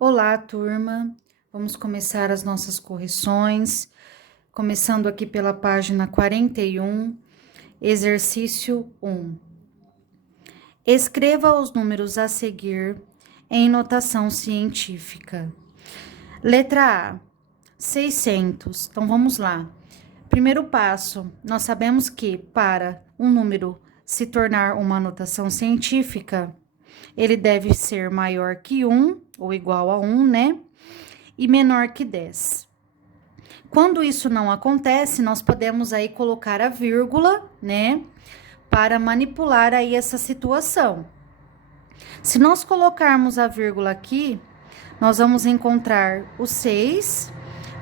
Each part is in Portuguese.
Olá, turma. Vamos começar as nossas correções, começando aqui pela página 41, exercício 1. Escreva os números a seguir em notação científica. Letra A, 600. Então, vamos lá. Primeiro passo, nós sabemos que para um número se tornar uma notação científica, ele deve ser maior que 1, ou igual a 1, né? E menor que 10. Quando isso não acontece, nós podemos aí colocar a vírgula, né? Para manipular aí essa situação. Se nós colocarmos a vírgula aqui, nós vamos encontrar o 6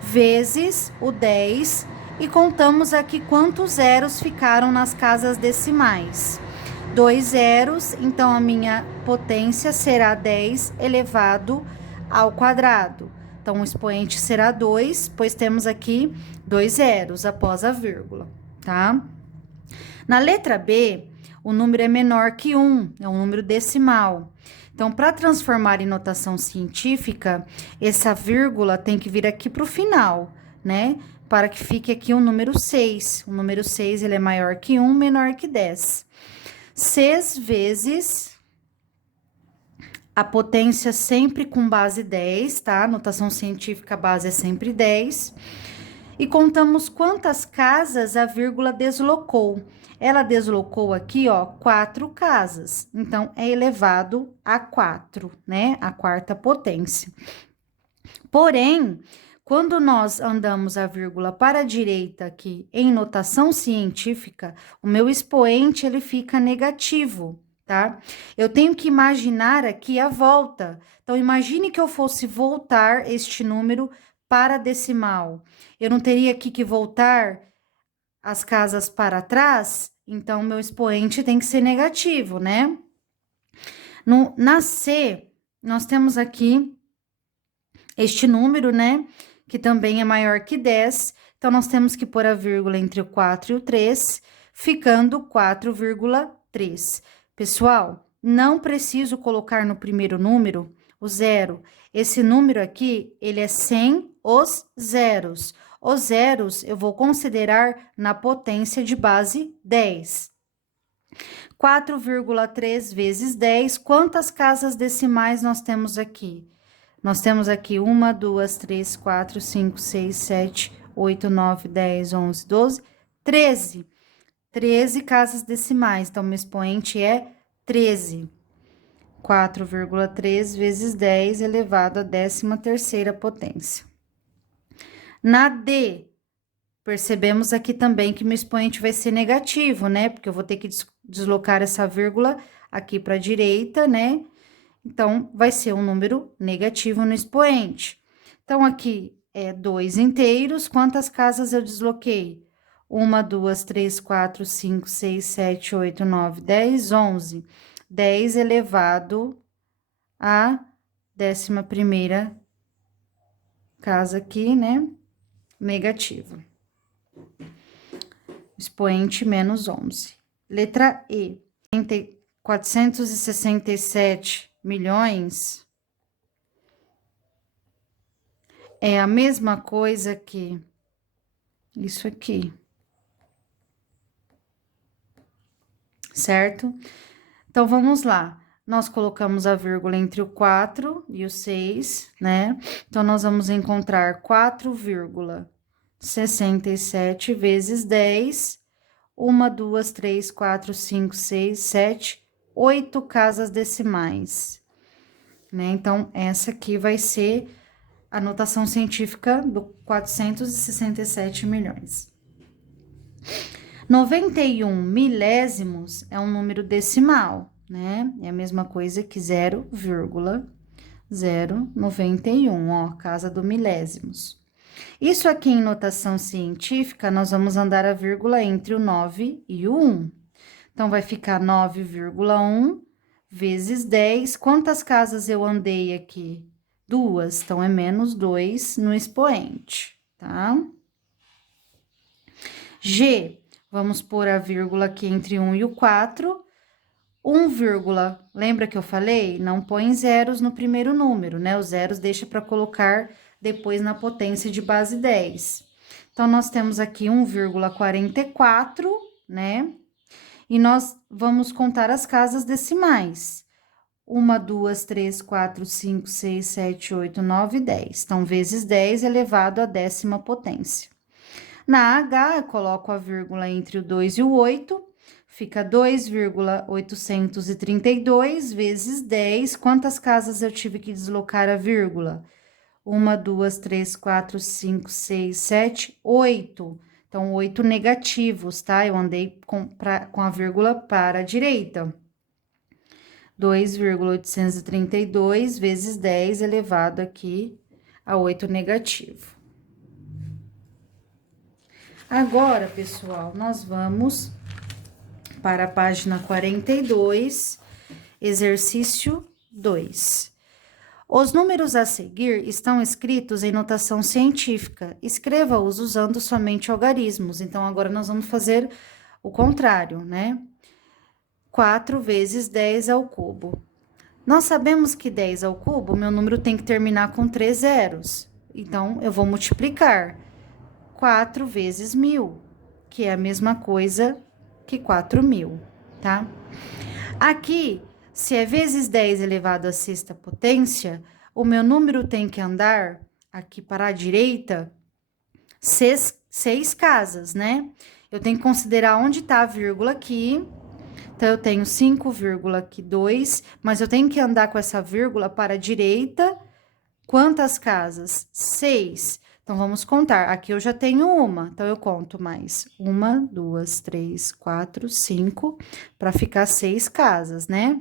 vezes o 10 e contamos aqui quantos zeros ficaram nas casas decimais. 2 zeros, então a minha potência será 10 elevado ao quadrado. Então, o expoente será 2, pois temos aqui 2 zeros após a vírgula, tá? Na letra B, o número é menor que 1, é um número decimal. Então, para transformar em notação científica, essa vírgula tem que vir aqui para o final, né? Para que fique aqui o número 6. O número 6, ele é maior que 1, menor que 10. 6 vezes a potência sempre com base 10, tá? Notação científica, a base é sempre 10. E contamos quantas casas a vírgula deslocou. Ela deslocou aqui, ó, 4 casas. Então, é elevado a 4, né? A quarta potência. Porém, quando nós andamos a vírgula para a direita aqui em notação científica, o meu expoente, ele fica negativo, tá? Eu tenho que imaginar aqui a volta. Então, imagine que eu fosse voltar este número para a decimal. Eu não teria aqui que voltar as casas para trás? Então, meu expoente tem que ser negativo, né? Na C, nós temos aqui este número, né? Que também é maior que 10. Então, nós temos que pôr a vírgula entre o 4 e o 3, ficando 4,3. Pessoal, não preciso colocar no primeiro número o zero. Esse número aqui, ele é sem os zeros. Os zeros eu vou considerar na potência de base 10. 4,3 vezes 10, quantas casas decimais nós temos aqui? Nós temos aqui 1, 2, 3, 4, 5, 6, 7, 8, 9, 10, 11, 12, 13. 13 casas decimais, então, meu expoente é 13. 4,3 vezes 10 elevado à 13ª potência. Na D, percebemos aqui também que meu expoente vai ser negativo, né? Porque eu vou ter que deslocar essa vírgula aqui para a direita, né? Então, vai ser um número negativo no expoente. Então, aqui é 2 inteiros. Quantas casas eu desloquei? 1, 2, 3, 4, 5, 6, 7, 8, 9, 10, 11. 10 elevado à 11ª casa aqui, né? Negativa. Expoente menos 11. Letra E. 467 milhões é a mesma coisa que isso aqui, certo? Então, vamos lá. Nós colocamos a vírgula entre o 4 e o 6, né? Então, nós vamos encontrar 4,67 vezes 10. 1, 2, 3, 4, 5, 6, 7, 8 casas decimais, né? Então, essa aqui vai ser a notação científica do 467 milhões. 91 milésimos é um número decimal, né? É a mesma coisa que 0,091, ó, casa do milésimos. Isso aqui em notação científica, nós vamos andar a vírgula entre o 9 e o 1. Então, vai ficar 9,1 vezes 10. Quantas casas eu andei aqui? 2, então é menos 2 no expoente, tá? G, vamos pôr a vírgula aqui entre 1 e o 4. lembra que eu falei? Não põe zeros no primeiro número, né? Os zeros deixa para colocar depois na potência de base 10. Então, nós temos aqui 1,44, né? E nós vamos contar as casas decimais. 1, 2, 3, 4, 5, 6, 7, 8, 9, 10. Então, vezes 10 elevado à 10ª potência. Na H, eu coloco a vírgula entre o 2 e o 8, fica 2,832 vezes 10. Quantas casas eu tive que deslocar a vírgula? 1, 2, 3, 4, 5, 6, 7, 8. Então, 8 negativos, tá? Eu andei com a vírgula para a direita. 2,832 vezes 10 elevado aqui a 8 negativo. Agora, pessoal, nós vamos para a página 42, exercício 2. Os números a seguir estão escritos em notação científica. Escreva-os usando somente algarismos. Então, agora nós vamos fazer o contrário, né? 4 vezes 10 ao cubo. Nós sabemos que 10 ao cubo, meu número tem que terminar com 3 zeros. Então, eu vou multiplicar 4 vezes 1000, que é a mesma coisa que 4.000, tá? Aqui, se é vezes 10 elevado à sexta potência, o meu número tem que andar aqui para a direita 6 casas, né? Eu tenho que considerar onde está a vírgula aqui. Então, eu tenho 5,2, mas eu tenho que andar com essa vírgula para a direita. Quantas casas? 6. Então, vamos contar. Aqui eu já tenho uma, então eu conto mais 1, 2, 3, 4, 5, para ficar 6 casas, né?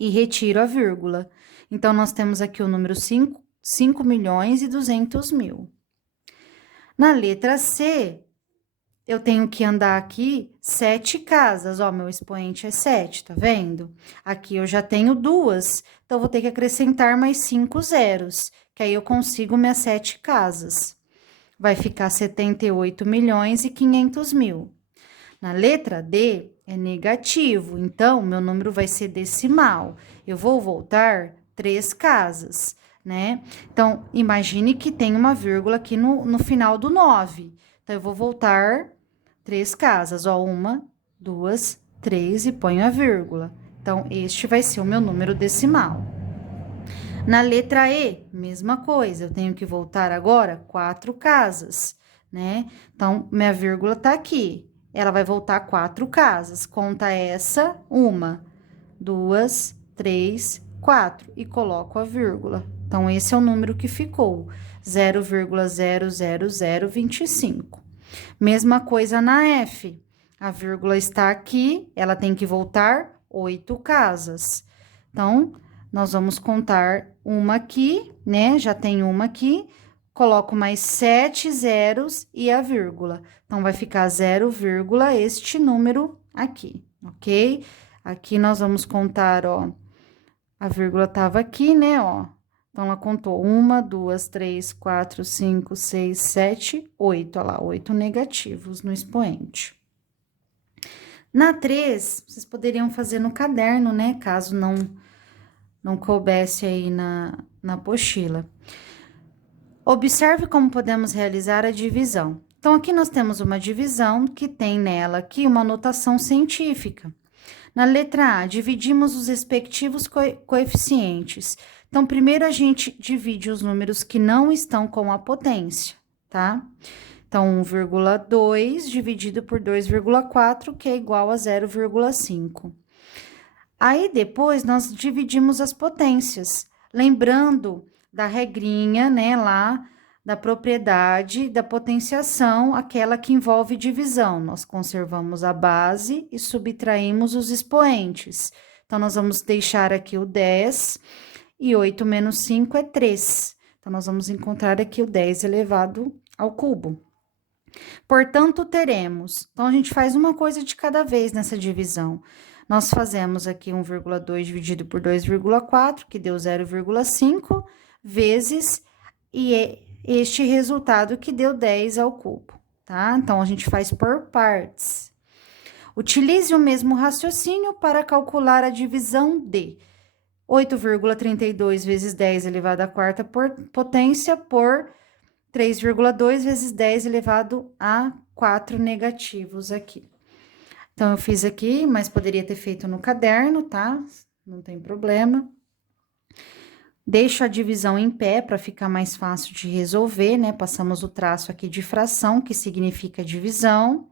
E retiro a vírgula. Então, nós temos aqui o número 5.200.000. Na letra C, eu tenho que andar aqui 7 casas, ó, meu expoente é 7, tá vendo? Aqui eu já tenho 2, então eu vou ter que acrescentar mais 5 zeros, que aí eu consigo minhas 7 casas. Vai ficar 78.500.000. Na letra D, é negativo, então, meu número vai ser decimal. Eu vou voltar 3 casas, né? Então, imagine que tem uma vírgula aqui no final do 9. Então, eu vou voltar 3 casas, ó, 1, 2, 3 e ponho a vírgula. Então, este vai ser o meu número decimal. Na letra E, mesma coisa, eu tenho que voltar agora 4 casas, né? Então, minha vírgula tá aqui. Ela vai voltar 4 casas. Conta essa, 1, 2, 3, 4 e coloco a vírgula. Então, esse é o número que ficou, 0,00025. Mesma coisa na F. A vírgula está aqui, ela tem que voltar 8 casas. Então, nós vamos contar uma aqui, né? Já tem uma aqui. Coloco mais 7 zeros e a vírgula. Então, vai ficar 0, este número aqui, ok? Aqui nós vamos contar, ó. A vírgula estava aqui, né, ó. Então, ela contou 1, 2, 3, 4, 5, 6, 7, 8. Olha lá, 8 negativos no expoente. Na 3, vocês poderiam fazer no caderno, né? Caso não coubesse aí na apostila. Observe como podemos realizar a divisão. Então, aqui nós temos uma divisão que tem nela aqui uma notação científica. Na letra A, dividimos os respectivos coeficientes. Então, primeiro a gente divide os números que não estão com a potência, tá? Então, 1,2 dividido por 2,4, que é igual a 0,5. Aí, depois, nós dividimos as potências, lembrando da regrinha, né, lá, da propriedade da potenciação, aquela que envolve divisão. Nós conservamos a base e subtraímos os expoentes. Então, nós vamos deixar aqui o 10, e 8 menos 5 é 3. Então, nós vamos encontrar aqui o 10 elevado ao cubo. Portanto, teremos... Então, a gente faz uma coisa de cada vez nessa divisão. Nós fazemos aqui 1,2 dividido por 2,4, que deu 0,5, vezes este resultado que deu 10 ao cubo, tá? Então, a gente faz por partes. Utilize o mesmo raciocínio para calcular a divisão de 8,32 vezes 10 elevado à quarta potência por 3,2 vezes 10 elevado a 4 negativos aqui. Então, eu fiz aqui, mas poderia ter feito no caderno, tá? Não tem problema. Deixo a divisão em pé para ficar mais fácil de resolver, né? Passamos o traço aqui de fração, que significa divisão.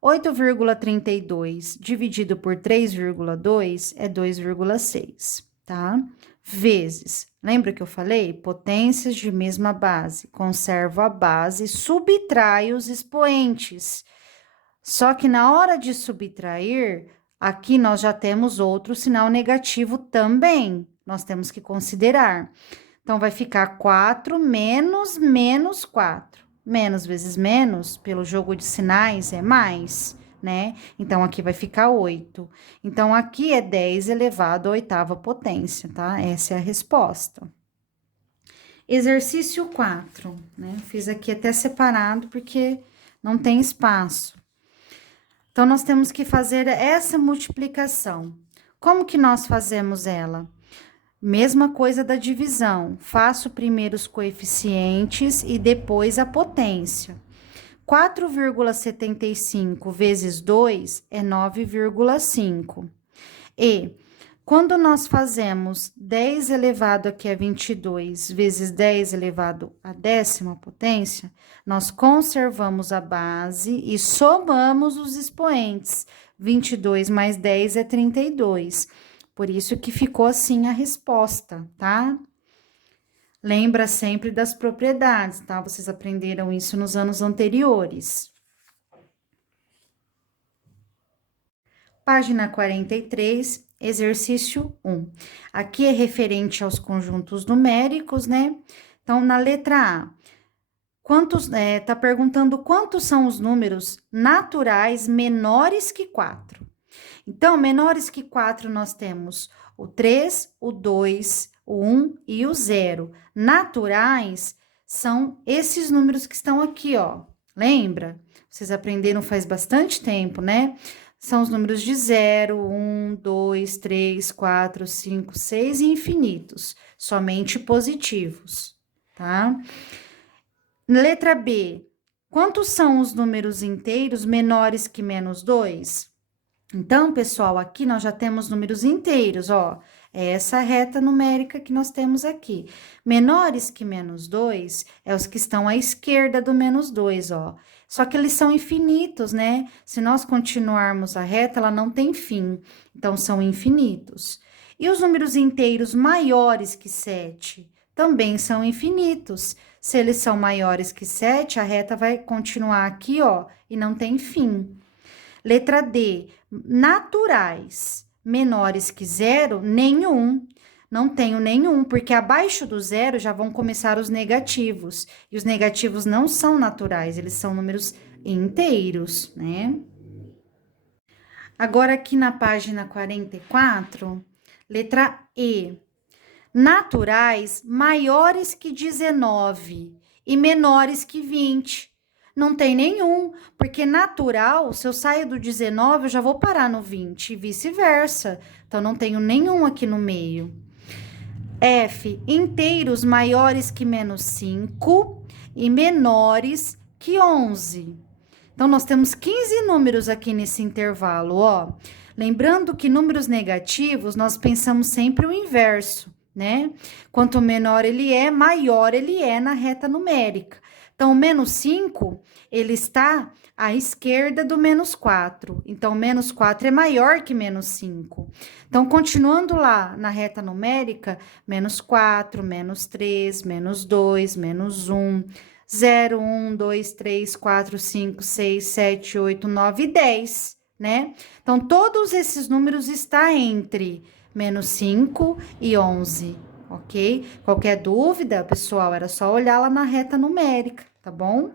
8,32 dividido por 3,2 é 2,6, tá? Vezes, lembra que eu falei? Potências de mesma base. Conservo a base, subtrai os expoentes. Só que na hora de subtrair, aqui nós já temos outro sinal negativo também. Nós temos que considerar. Então, vai ficar 4 menos 4. Menos vezes menos, pelo jogo de sinais, é mais, né? Então, aqui vai ficar 8. Então, aqui é 10 elevado à oitava potência, tá? Essa é a resposta. Exercício 4, né? Fiz aqui até separado, porque não tem espaço. Então, nós temos que fazer essa multiplicação. Como que nós fazemos ela? Mesma coisa da divisão. Faço primeiro os coeficientes e depois a potência. 4,75 vezes 2 é 9,5. E quando nós fazemos 10 elevado aqui a 22 vezes 10 elevado à décima potência, nós conservamos a base e somamos os expoentes. 22 mais 10 é 32. Por isso que ficou assim a resposta, tá? Lembra sempre das propriedades, tá? Vocês aprenderam isso nos anos anteriores. Página 43, exercício 1. Aqui é referente aos conjuntos numéricos, né? Então, na letra A, tá perguntando quantos são os números naturais menores que 4. Então, menores que 4, nós temos o 3, o 2, o 1 e o 0. Naturais são esses números que estão aqui, ó. Lembra? Vocês aprenderam faz bastante tempo, né? São os números de 0, 1, 2, 3, 4, 5, 6 e infinitos. Somente positivos, tá? Letra B. Quantos são os números inteiros menores que menos 2? Então, pessoal, aqui nós já temos números inteiros, ó. É essa reta numérica que nós temos aqui. Menores que menos 2 é os que estão à esquerda do menos 2, ó. Só que eles são infinitos, né? Se nós continuarmos a reta, ela não tem fim. Então, são infinitos. E os números inteiros maiores que 7 também são infinitos. Se eles são maiores que 7, a reta vai continuar aqui, ó, e não tem fim. Letra D, naturais, menores que 0, nenhum. Não tenho nenhum, porque abaixo do 0 já vão começar os negativos. E os negativos não são naturais, eles são números inteiros, né? Agora, aqui na página 44, letra E. Naturais maiores que 19 e menores que 20. Não tem nenhum, porque natural, se eu saio do 19, eu já vou parar no 20 e vice-versa. Então, não tenho nenhum aqui no meio. F, inteiros maiores que menos 5 e menores que 11. Então, nós temos 15 números aqui nesse intervalo, ó. Lembrando que números negativos, nós pensamos sempre o inverso, né? Quanto menor ele é, maior ele é na reta numérica. Então, o menos 5, ele está à esquerda do menos 4. Então, menos 4 é maior que menos 5. Então, continuando lá na reta numérica, menos 4, menos 3, menos 2, menos 1, 0, 1, 2, 3, 4, 5, 6, 7, 8, 9 e 10, né? Então, todos esses números estão entre menos 5 e 11. Ok? Qualquer dúvida, pessoal, era só olhar lá na reta numérica, tá bom?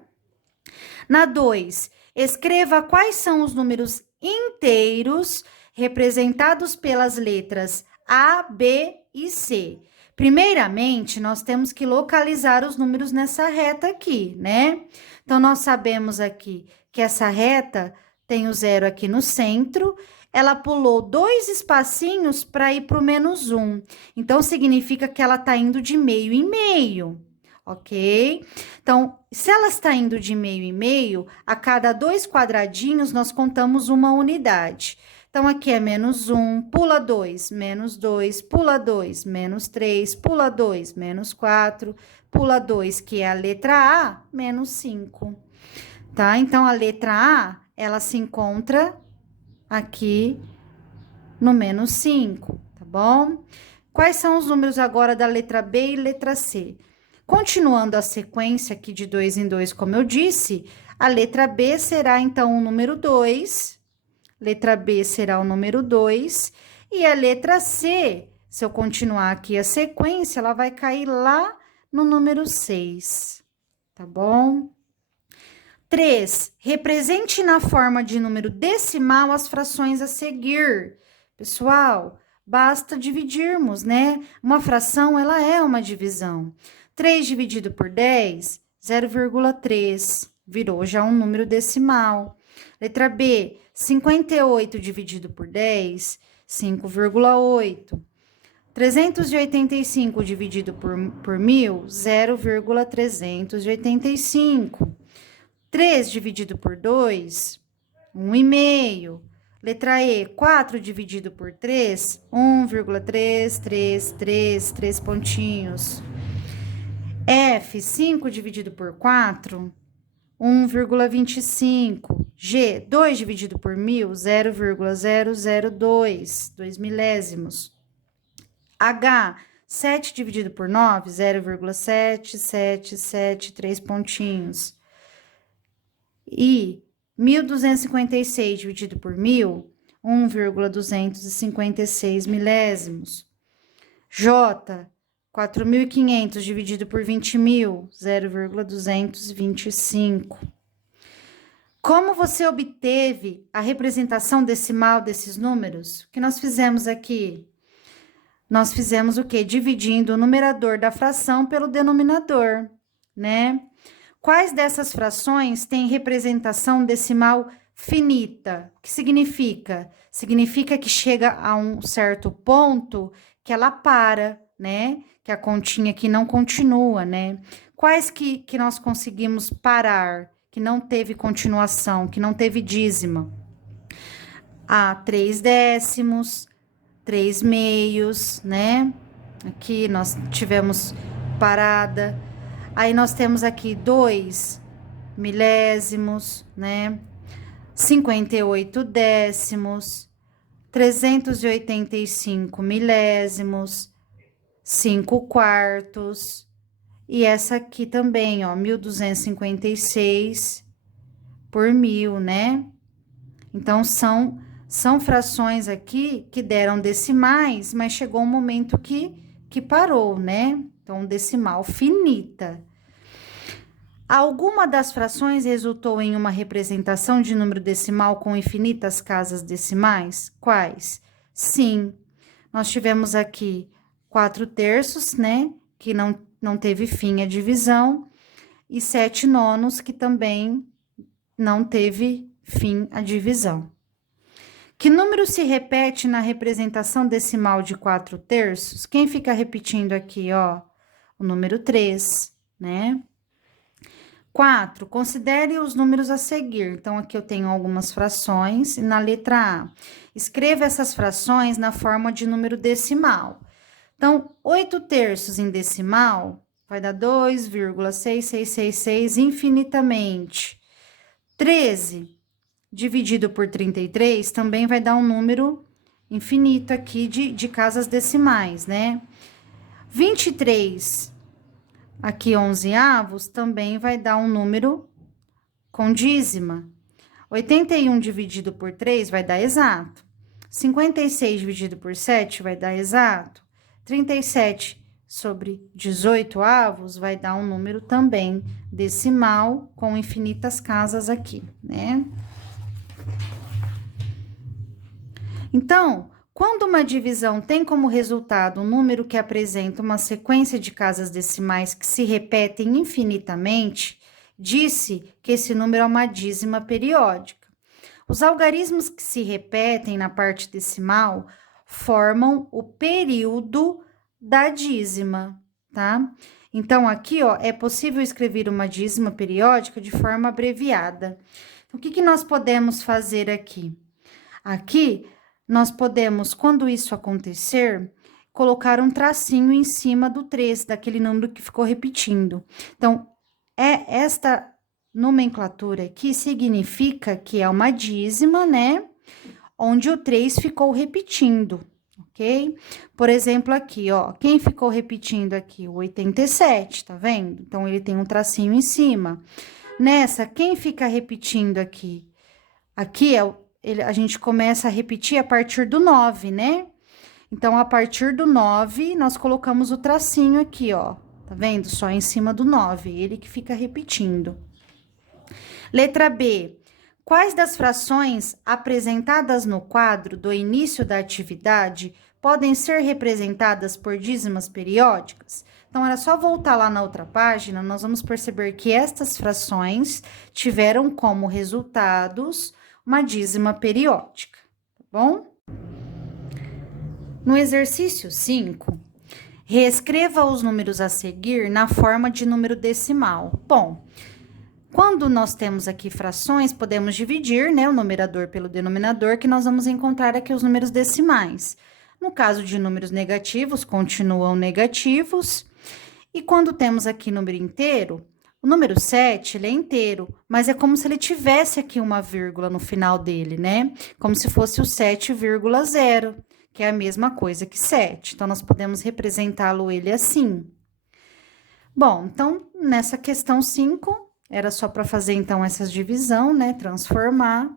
Na 2, escreva quais são os números inteiros representados pelas letras A, B e C. Primeiramente, nós temos que localizar os números nessa reta aqui, né? Então, nós sabemos aqui que essa reta tem o 0 aqui no centro, ela pulou 2 espacinhos para ir para o -1. Então, significa que ela está indo de meio em meio, ok? Então, se ela está indo de meio em meio, a cada 2 quadradinhos, nós contamos uma unidade. Então, aqui é -1, pula 2, -2, pula 2, -3, pula 2, -4, pula 2, que é a letra A, -5. Tá? Então, a letra A, ela se encontra aqui no -5, tá bom? Quais são os números agora da letra B e letra C? Continuando a sequência aqui de 2 em 2, como eu disse, a letra B será, então, o número 2, letra B será o número 2, e a letra C, se eu continuar aqui a sequência, ela vai cair lá no número 6, tá bom? 3. Represente na forma de número decimal as frações a seguir. Pessoal, basta dividirmos, né? Uma fração, ela é uma divisão. 3 dividido por 10, 0,3. Virou já um número decimal. Letra B, 58 dividido por 10, 5,8. 385 dividido por 1.000, 0,385. 3 dividido por 2, 1,5. Letra E, 4 dividido por 3, 1,333, 3 pontinhos. F, 5 dividido por 4, 1,25. G, 2 dividido por 1.000, 0,002, 2 milésimos. H, 7 dividido por 9, 0,777, 3 pontinhos. E 1.256 dividido por 1.000, 1,256 milésimos. J, 4.500 dividido por 20.000, 0,225. Como você obteve a representação decimal desses números? O que nós fizemos aqui? Nós fizemos o quê? Dividindo o numerador da fração pelo denominador, né? Quais dessas frações têm representação decimal finita? O que significa? Significa que chega a um certo ponto que ela para, né? Que a continha aqui não continua, né? Quais que nós conseguimos parar, que não teve continuação, que não teve dízima? 3 décimos, 3 meios, né? Aqui nós tivemos parada. Aí nós temos aqui 2 milésimos, né? 58 décimos, 385 milésimos, 5 quartos. E essa aqui também, ó, 1.256 por 1.000, né? Então, são frações aqui que deram decimais, mas chegou um momento que parou, né? Então, decimal finita. Alguma das frações resultou em uma representação de número decimal com infinitas casas decimais? Quais? Sim, nós tivemos aqui 4 terços, né? Que não teve fim a divisão, e 7 nonos, que também não teve fim a divisão. Que número se repete na representação decimal de 4 terços? Quem fica repetindo aqui, ó? O número 3, né? 4, considere os números a seguir. Então, aqui eu tenho algumas frações, e na letra A, escreva essas frações na forma de número decimal. Então, 8 terços em decimal vai dar 2,6666 infinitamente. 13 dividido por 33 também vai dar um número infinito aqui de casas decimais, né? 23, aqui 11avos, também vai dar um número com dízima. 81 dividido por 3 vai dar exato. 56 dividido por 7 vai dar exato. 37 sobre 18avos vai dar um número também decimal com infinitas casas aqui, né? Então, quando uma divisão tem como resultado um número que apresenta uma sequência de casas decimais que se repetem infinitamente, disse que esse número é uma dízima periódica. Os algarismos que se repetem na parte decimal formam o período da dízima, tá? Então, aqui, ó, é possível escrever uma dízima periódica de forma abreviada. Então, o que nós podemos fazer aqui? Aqui, nós podemos, quando isso acontecer, colocar um tracinho em cima do 3, daquele número que ficou repetindo. Então, esta nomenclatura aqui significa que é uma dízima, né? Onde o 3 ficou repetindo, ok? Por exemplo, aqui, ó, quem ficou repetindo aqui? O 87, tá vendo? Então, ele tem um tracinho em cima. Nessa, quem fica repetindo aqui? Aqui, a gente começa a repetir a partir do 9, né? Então, a partir do 9, nós colocamos o tracinho aqui, ó. Tá vendo? Só em cima do 9, ele que fica repetindo. Letra B. Quais das frações apresentadas no quadro do início da atividade podem ser representadas por dízimas periódicas? Então, era só voltar lá na outra página, nós vamos perceber que estas frações tiveram como resultados uma dízima periódica, tá bom? No exercício 5, reescreva os números a seguir na forma de número decimal. Bom, quando nós temos aqui frações, podemos dividir, né, o numerador pelo denominador, que nós vamos encontrar aqui os números decimais. No caso de números negativos, continuam negativos. E quando temos aqui número inteiro, o número 7, ele é inteiro, mas é como se ele tivesse aqui uma vírgula no final dele, né? Como se fosse o 7,0, que é a mesma coisa que 7. Então, nós podemos representá-lo ele assim. Bom, então, nessa questão 5, era só para fazer, então, essa divisão, né? Transformar.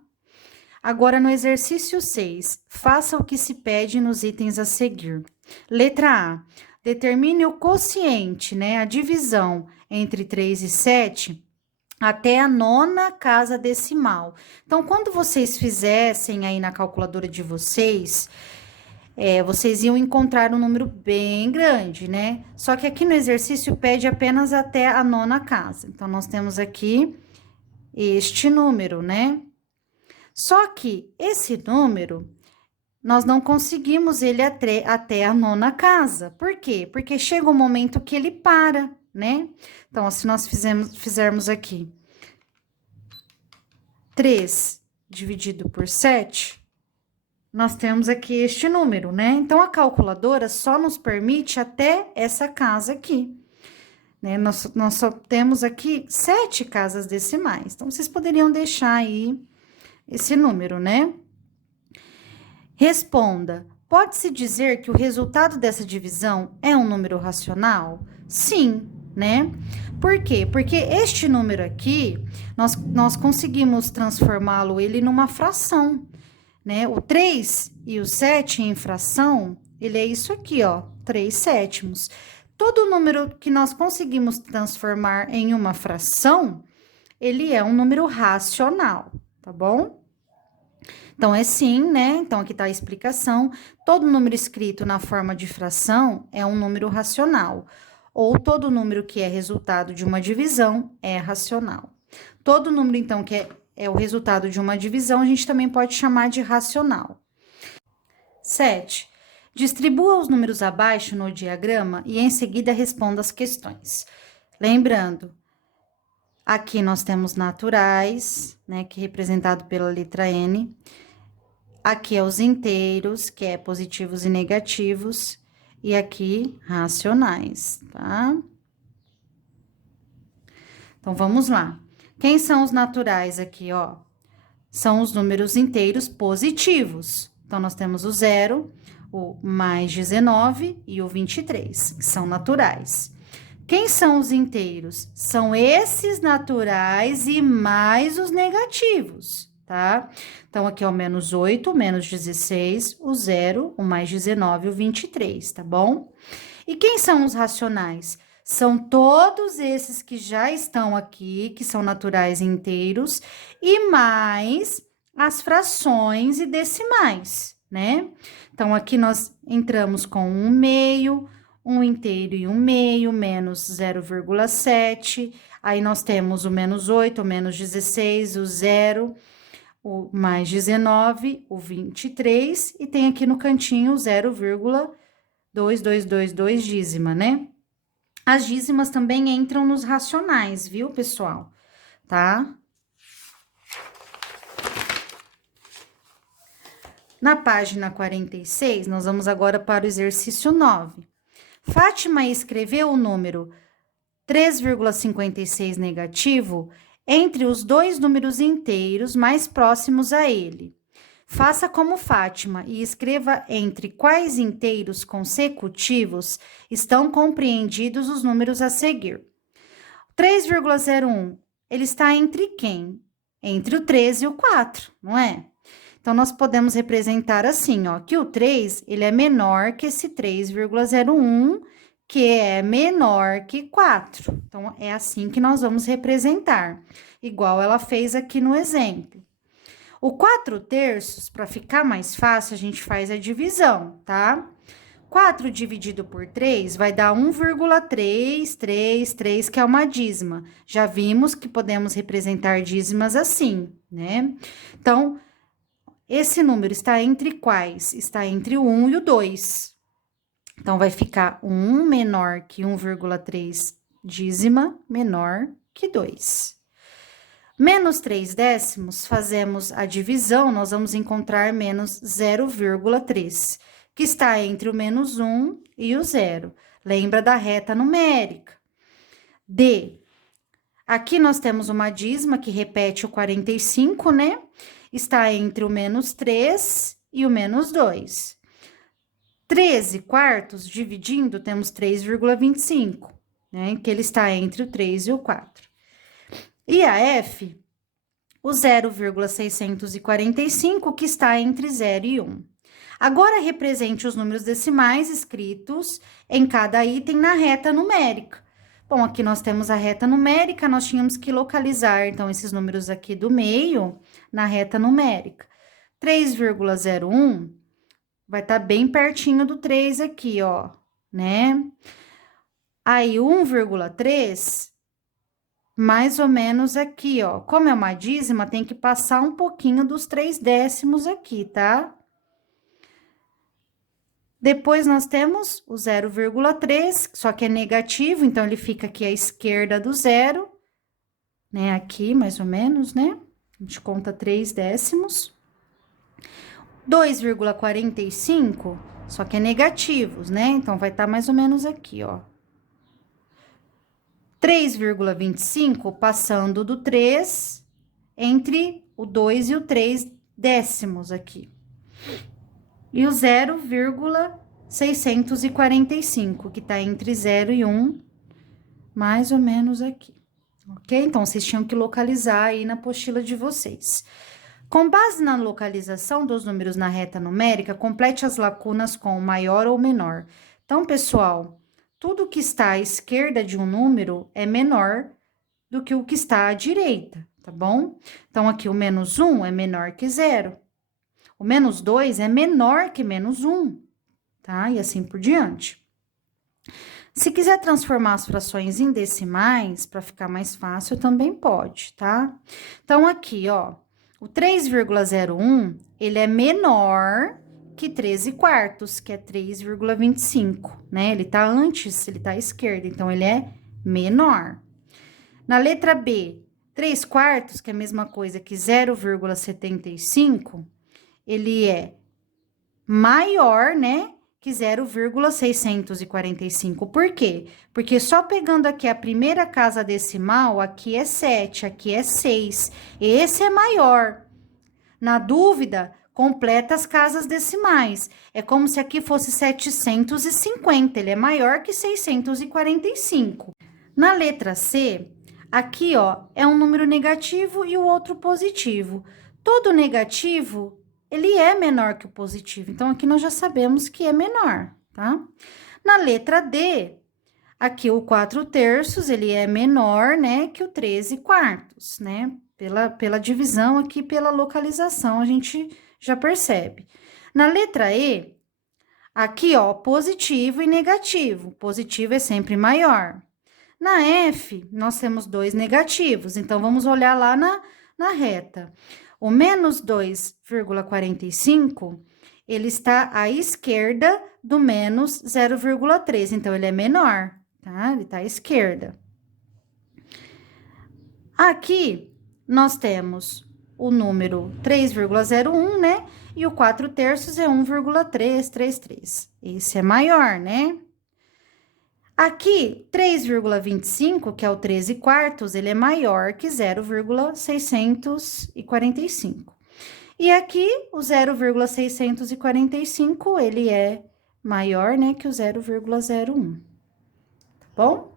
Agora, no exercício 6, faça o que se pede nos itens a seguir. Letra A. Determine o quociente, né? A divisão entre 3 e 7 até a 9ª casa decimal. Então, quando vocês fizessem aí na calculadora de vocês, vocês iam encontrar um número bem grande, né? Só que aqui no exercício pede apenas até a 9ª casa. Então, nós temos aqui este número, né? Só que esse número, nós não conseguimos ele até a 9ª casa. Por quê? Porque chega um momento que ele para, né? Então, se nós fizermos aqui 3 dividido por 7, nós temos aqui este número, né? Então, a calculadora só nos permite até essa casa aqui, né? Nós só temos aqui 7 casas decimais. Então, vocês poderiam deixar aí esse número, né? Responda. Pode-se dizer que o resultado dessa divisão é um número racional? Sim, né? Por quê? Porque este número aqui, nós conseguimos transformá-lo ele numa fração, né? O 3 e o 7 em fração, ele é isso aqui, ó, 3 sétimos. Todo número que nós conseguimos transformar em uma fração, ele é um número racional, tá bom? Então, é sim, né? Então, aqui tá a explicação. Todo número escrito na forma de fração é um número racional. Ou todo número que é resultado de uma divisão é racional. Todo número, então, que é o resultado de uma divisão, a gente também pode chamar de racional. 7. Distribua os números abaixo no diagrama e, em seguida, responda as questões. Lembrando, aqui nós temos naturais, né, que é representado pela letra N. Aqui é os inteiros, que é positivos e negativos. E aqui, racionais, tá? Então, vamos lá. Quem são os naturais aqui, ó? São os números inteiros positivos. Então, nós temos o 0, o mais 19 e o 23, que são naturais. Quem são os inteiros? São esses naturais e mais os negativos, tá? Então, aqui é o menos 8, menos 16, o 0, o mais 19 e o 23, tá bom? E quem são os racionais? São todos esses que já estão aqui, que são naturais e inteiros, e mais as frações e decimais, né? Então, aqui nós entramos com 1/2, 1 inteiro e 1/2, menos 0,7. Aí, nós temos o menos 8, o menos 16, o 0, o mais 19, o 23, e tem aqui no cantinho 0,2222 dízima, né? As dízimas também entram nos racionais, viu, pessoal? Tá? Na página 46, nós vamos agora para o exercício 9. Fátima escreveu o número 3,56 negativo entre os dois números inteiros mais próximos a ele. Faça como Fátima e escreva entre quais inteiros consecutivos estão compreendidos os números a seguir. 3,01, ele está entre quem? Entre o 3 e o 4, não é? Então, nós podemos representar assim, ó, que o 3, ele é menor que esse 3,01, que é menor que 4. Então, é assim que nós vamos representar, igual ela fez aqui no exemplo. O 4/3, para ficar mais fácil, a gente faz a divisão, tá? 4 dividido por 3 vai dar 1,333, que é uma dízima. Já vimos que podemos representar dízimas assim, né? Então, esse número está entre quais? Está entre o 1 e o 2. Então, vai ficar 1 menor que 1,3 dízima, menor que 2. Menos 3 décimos, fazemos a divisão, nós vamos encontrar menos 0,3, que está entre o menos 1 e o 0. Lembra da reta numérica. D. Aqui nós temos uma dízima que repete o 45, né? Está entre o menos 3 e o menos 2. 13 quartos, dividindo, temos 3,25, né? Que ele está entre o 3 e o 4. E a F, o 0,645, que está entre 0 e 1. Agora, represente os números decimais escritos em cada item na reta numérica. Bom, aqui nós temos a reta numérica, nós tínhamos que localizar, então, esses números aqui do meio na reta numérica. 3,01 vai estar bem pertinho do 3 aqui, ó, né? Aí, 1,3, mais ou menos aqui, ó. Como é uma dízima, tem que passar um pouquinho dos 3 décimos aqui, tá? Depois, nós temos o 0,3, só que é negativo, então, ele fica aqui à esquerda do zero, né? Aqui, mais ou menos, né? A gente conta 3 décimos. 2,45, só que é negativos, né? Então, vai estar mais ou menos aqui, ó. 3,25, passando do 3 entre o 2 e o 3 décimos aqui. E o 0,645, que está entre 0 e 1, mais ou menos aqui. Ok? Então, vocês tinham que localizar aí na apostila de vocês. Com base na localização dos números na reta numérica, complete as lacunas com maior ou menor. Então, pessoal, tudo que está à esquerda de um número é menor do que o que está à direita, tá bom? Então, aqui o menos 1 é menor que 0. O menos 2 é menor que menos 1, tá? E assim por diante. Se quiser transformar as frações em decimais, para ficar mais fácil, também pode, tá? Então, aqui, ó, o 3,01, ele é menor que 13 quartos, que é 3,25, né? Ele tá antes, ele tá à esquerda, então ele é menor. Na letra B, 3 quartos, que é a mesma coisa que 0,75, ele é maior, né, que 0,645. Por quê? Porque só pegando aqui a primeira casa decimal, aqui é 7, aqui é 6. Esse é maior. Na dúvida, completa as casas decimais. É como se aqui fosse 750, ele é maior que 645. Na letra C, aqui, ó, é um número negativo e o outro positivo. Todo negativo, ele é menor que o positivo. Então, aqui nós já sabemos que é menor, tá? Na letra D, aqui o 4/3, ele é menor, né, que o 13 quartos, né? Pela divisão aqui, pela localização, a gente já percebe. Na letra E, aqui, ó, positivo e negativo. Positivo é sempre maior. Na F, nós temos 2 negativos, então, vamos olhar lá na reta. O menos 2,45, ele está à esquerda do menos 0,3, então ele é menor, tá? Ele está à esquerda. Aqui, nós temos o número 3,01, né? E o 4/3 é 1,333. Esse é maior, né? Aqui, 3,25, que é o 13/4, ele é maior que 0,645. E aqui, o 0,645, ele é maior, né, que o 0,01. Tá bom?